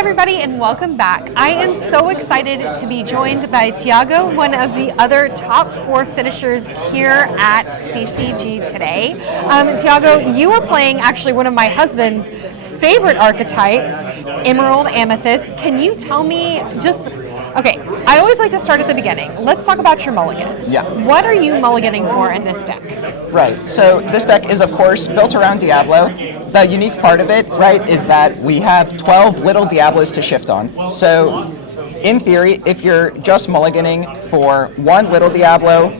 everybody, and welcome back. I am so excited to be joined by Thiago, one of the other top 4 finishers here at CCG today. Thiago, you are playing actually one of my husband's favorite archetypes, Emerald Amethyst. Can you tell me okay, I always like to start at the beginning. Let's talk about your mulligan. Yeah. What are you mulliganing for in this deck? Right, so this deck is of course built around Diablo. The unique part of it, right, is that we have 12 little Diablos to shift on. So in theory, if you're just mulliganing for one little Diablo,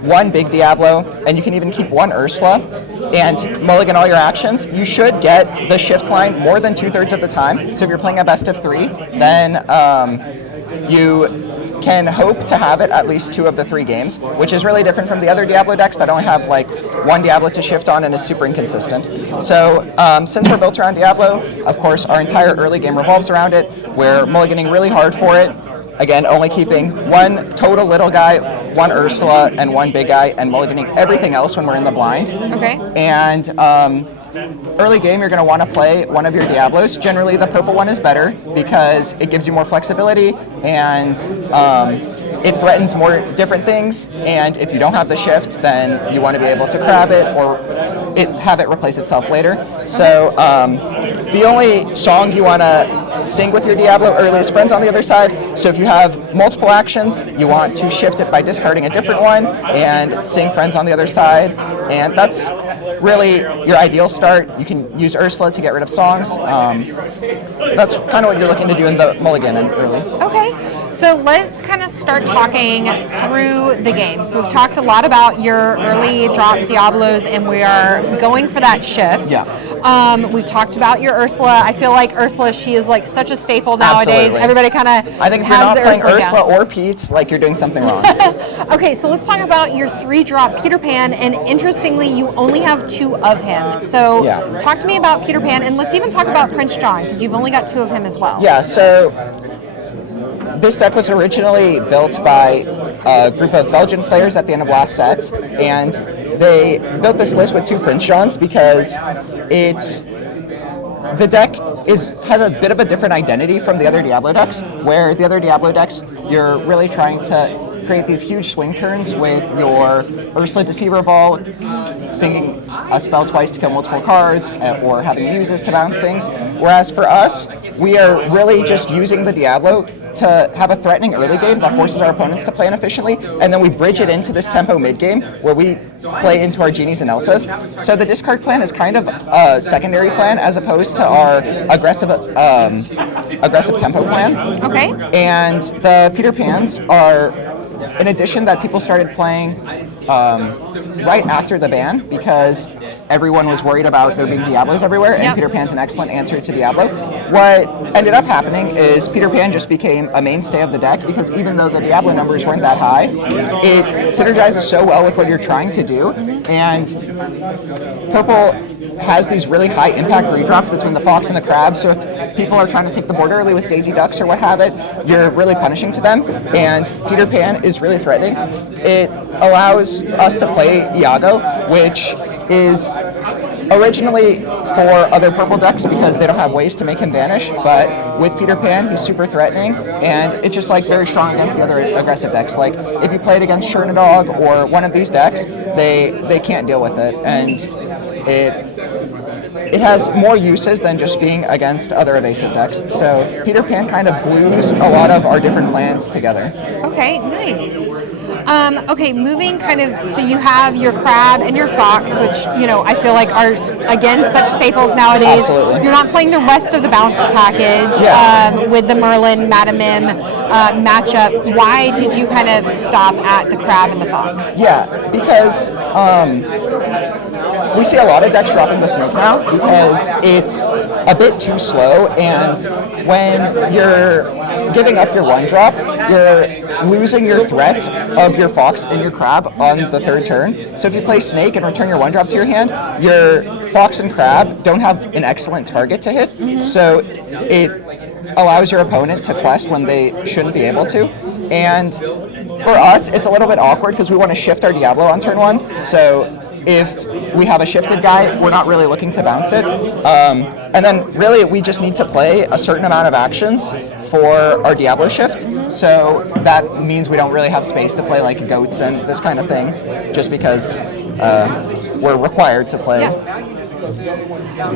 one big Diablo, and you can even keep one Ursula, and mulligan all your actions, you should get the shift line more than 2/3 of the time. So if you're playing a best of 3, then you can hope to have it at least 2 of the 3 games, which is really different from the other Diablo decks that only have like one Diablo to shift on, and it's super inconsistent. So since we're built around Diablo, of course, our entire early game revolves around it. We're mulliganing really hard for it. Again, only keeping one total little guy, one Ursula, and one big guy, and mulliganing everything else when we're in the blind. Okay. And early game, you're going to want to play one of your Diablos. Generally, the purple one is better because it gives you more flexibility and it threatens more different things. And if you don't have the shift, then you want to be able to grab it or have it replace itself later. So the only song you want to sing with your Diablo early is Friends on the other side. So if you have multiple actions, you want to shift it by discarding a different one and sing Friends on the other side. And that's really your ideal start. You can use Ursula to get rid of songs. That's kind of what you're looking to do in the mulligan and early. Okay, so let's kind of start talking through the game. So we've talked a lot about your early drop Diablos, and we are going for that shift. Yeah. We've talked about your Ursula. I feel like Ursula, she is like such a staple nowadays. Absolutely. Everybody kind of I think if you're not playing Ursula or Pete, like you're doing something wrong. Okay, so let's talk about your 3-drop Peter Pan, and interestingly, you only have 2 of him. So talk to me about Peter Pan, and let's even talk about Prince John, because you've only got 2 of him as well. Yeah, so this deck was originally built by a group of Belgian players at the end of last set, and they built this list with 2 Prince Johns because the deck has a bit of a different identity from the other Diablo decks, where the other Diablo decks, you're really trying to create these huge swing turns with your Ursula Deceiver Ball, singing a spell twice to kill multiple cards, or having muses to bounce things. Whereas for us, we are really just using the Diablo to have a threatening early game that forces our opponents to play inefficiently, and then we bridge it into this tempo mid game where we play into our Genies and Elsas. So the discard plan is kind of a secondary plan as opposed to our aggressive tempo plan. Okay. And the Peter Pans are an addition that people started playing right after the ban because everyone was worried about there being Diablos everywhere, and Peter Pan's an excellent answer to Diablo. What ended up happening is Peter Pan just became a mainstay of the deck because even though the Diablo numbers weren't that high, it synergizes so well with what you're trying to do, and purple has these really high impact 3-drops between the Fox and the Crab, so if people are trying to take the board early with Daisy Ducks or what have it, you're really punishing to them, and Peter Pan is really threatening. It allows us to play Thiago, which is originally for other purple decks because they don't have ways to make him vanish, but with Peter Pan, he's super threatening, and it's just like very strong against the other aggressive decks. Like if you play it against Chernadog or one of these decks, they can't deal with it, and it has more uses than just being against other evasive decks. So Peter Pan kind of glues a lot of our different plans together. Okay, nice. Okay, moving kind of, so you have your Crab and your Fox, which, you know, I feel like are, again, such staples nowadays. Absolutely. You're not playing the rest of the bounce package with the Merlin, Madamim matchup. Why did you kind of stop at the Crab and the Fox? Yeah, because we see a lot of decks dropping the Snake now because it's a bit too slow, and when you're giving up your 1-drop, you're losing your threat of your Fox and your Crab on the 3rd turn. So if you play Snake and return your 1-drop to your hand, your Fox and Crab don't have an excellent target to hit, so it allows your opponent to quest when they shouldn't be able to. And for us, it's a little bit awkward because we want to shift our Diablo on turn 1, so if we have a shifted guy, we're not really looking to bounce it. And then really we just need to play a certain amount of actions for our Diablo shift. So that means we don't really have space to play like goats and this kind of thing, just because we're required to play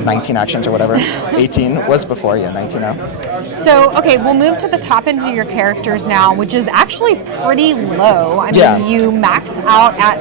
19 actions or whatever. 18 was before, 19 now. So, okay, we'll move to the top end of your characters now, which is actually pretty low. I mean, you max out at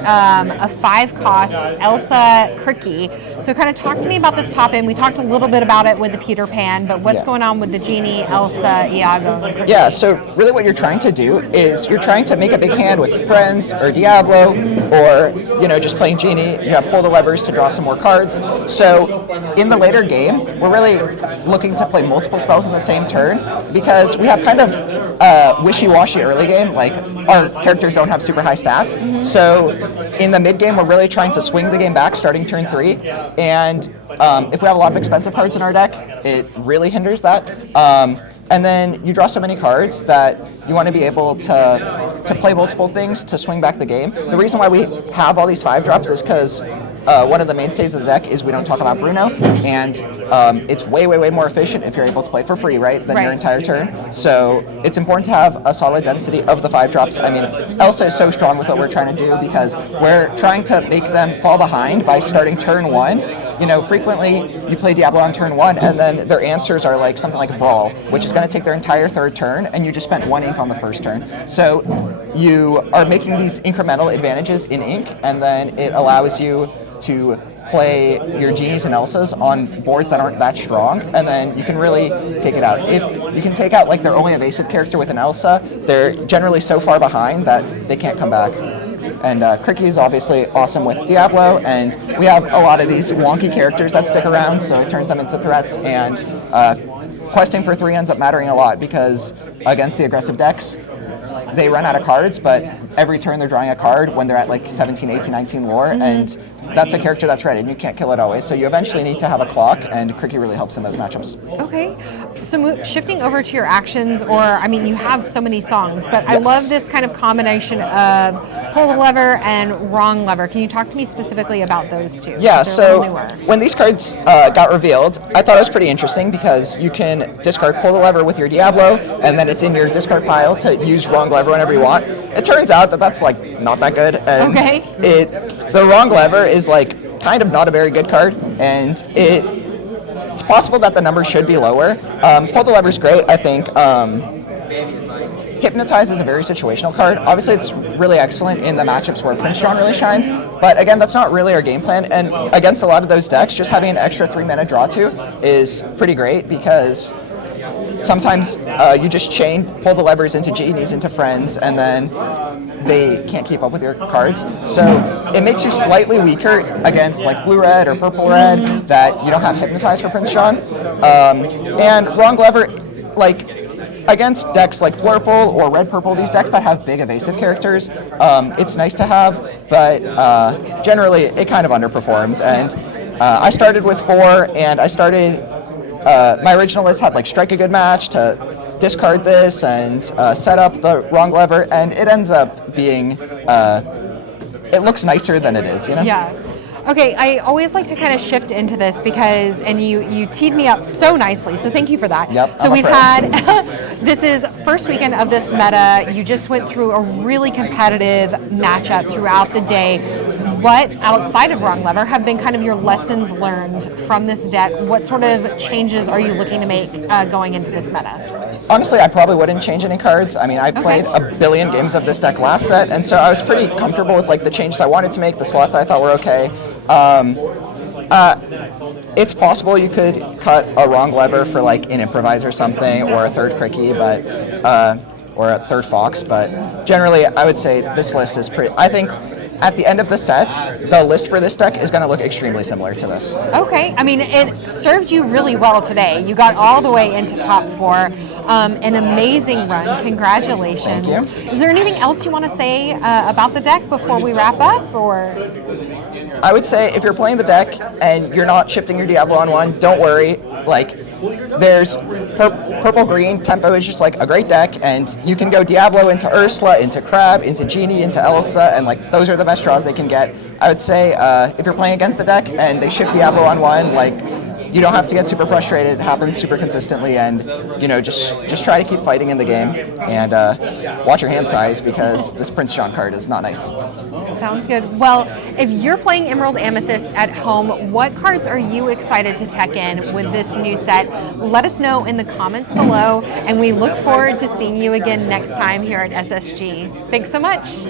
a 5-cost Elsa Cricky. So kind of talk to me about this top end. We talked a little bit about it with the Peter Pan, but what's going on with the Genie, Elsa, Iago, and Cricky? Yeah, so really what you're trying to do is you're trying to make a big hand with friends or Diablo, or, just playing Genie. You have pull the levers to draw some more cards. So in the later game, we're really looking to play multiple spells in the same turn, because we have kind of wishy-washy early game, like our characters don't have super high stats. So in the mid game, we're really trying to swing the game back starting turn 3, and if we have a lot of expensive cards in our deck, it really hinders that. And then you draw so many cards that you want to be able to play multiple things to swing back the game. The reason why we have all these 5-drops is because one of the mainstays of the deck is we don't talk about Bruno, and it's way more efficient if you're able to play for free, right, than your entire turn. So it's important to have a solid density of the 5-drops. I mean, Elsa is so strong with what we're trying to do because we're trying to make them fall behind by starting turn 1. Frequently you play Diablo on turn 1, and then their answers are like something like Brawl, which is going to take their entire third turn, and you just spent 1 ink on the first turn. So you are making these incremental advantages in ink, and then it allows you to play your Genies and Elsas on boards that aren't that strong, and then you can really take it out. If you can take out like their only evasive character with an Elsa, they're generally so far behind that they can't come back. And Cricky is obviously awesome with Diablo, and we have a lot of these wonky characters that stick around, so it turns them into threats, and questing for 3 ends up mattering a lot, because against the aggressive decks, they run out of cards, but every turn they're drawing a card when they're at like 17, 18, 19 lore, and that's a character that's ready, and you can't kill it always. So you eventually need to have a clock, and Cricky really helps in those matchups. Okay, so shifting over to your actions, or I mean, you have so many songs, but I love this kind of combination of pull the lever and wrong lever. Can you talk to me specifically about those two? Yeah, so when these cards got revealed, I thought it was pretty interesting because you can discard pull the lever with your Diablo, and then it's in your discard pile to use wrong lever whenever you want. It turns out that that's like not that good, and the wrong lever is like kind of not a very good card, and it's possible that the number should be lower. Pull the lever is great, I think. Hypnotize is a very situational card. Obviously, it's really excellent in the matchups where Prince John really shines, but again, that's not really our game plan, and against a lot of those decks, just having an extra 3-mana draw to is pretty great, because sometimes you just pull the levers into Genies, into friends, and then they can't keep up with your cards. So it makes you slightly weaker against like blue-red or purple-red that you don't have Hypnotize for Prince John. And wrong lever, like against decks like Blurple or Red-Purple, these decks that have big evasive characters, it's nice to have, but generally it kind of underperformed. And I started with 4, and I started my original list had like Strike a Good Match to discard this and set up the wrong lever, and it ends up being, it looks nicer than it is, Yeah. Okay, I always like to kind of shift into this because, and you teed me up so nicely, so thank you for that. Yep, so we've had, this is first weekend of this meta. You just went through a really competitive matchup throughout the day. What, outside of wrong lever, have been kind of your lessons learned from this deck? What sort of changes are you looking to make going into this meta? Honestly, I probably wouldn't change any cards. I mean, I played a billion games of this deck last set, and so I was pretty comfortable with like the changes I wanted to make, the slots I thought were okay. It's possible you could cut a wrong lever for like an improvise or something, or a third Cricky, but or a third Fox. But generally, I would say this list is pretty. I think at the end of the set, the list for this deck is going to look extremely similar to this. Okay, I mean, it served you really well today. You got all the way into top 4. An amazing run. Congratulations. Thank you. Is there anything else you want to say about the deck before we wrap up, or? I would say if you're playing the deck and you're not shifting your Diablo on 1, don't worry. Like, there's purple-green. Tempo is just like a great deck, and you can go Diablo into Ursula, into Crab, into Genie, into Elsa, and like those are the best draws they can get. I would say if you're playing against the deck and they shift Diablo on 1, like you don't have to get super frustrated. It happens super consistently, and just try to keep fighting in the game, and watch your hand size because this Prince John card is not nice. Sounds good. Well, if you're playing Emerald Amethyst at home, what cards are you excited to tech in with this new set? Let us know in the comments below, and we look forward to seeing you again next time here at SSG. Thanks so much.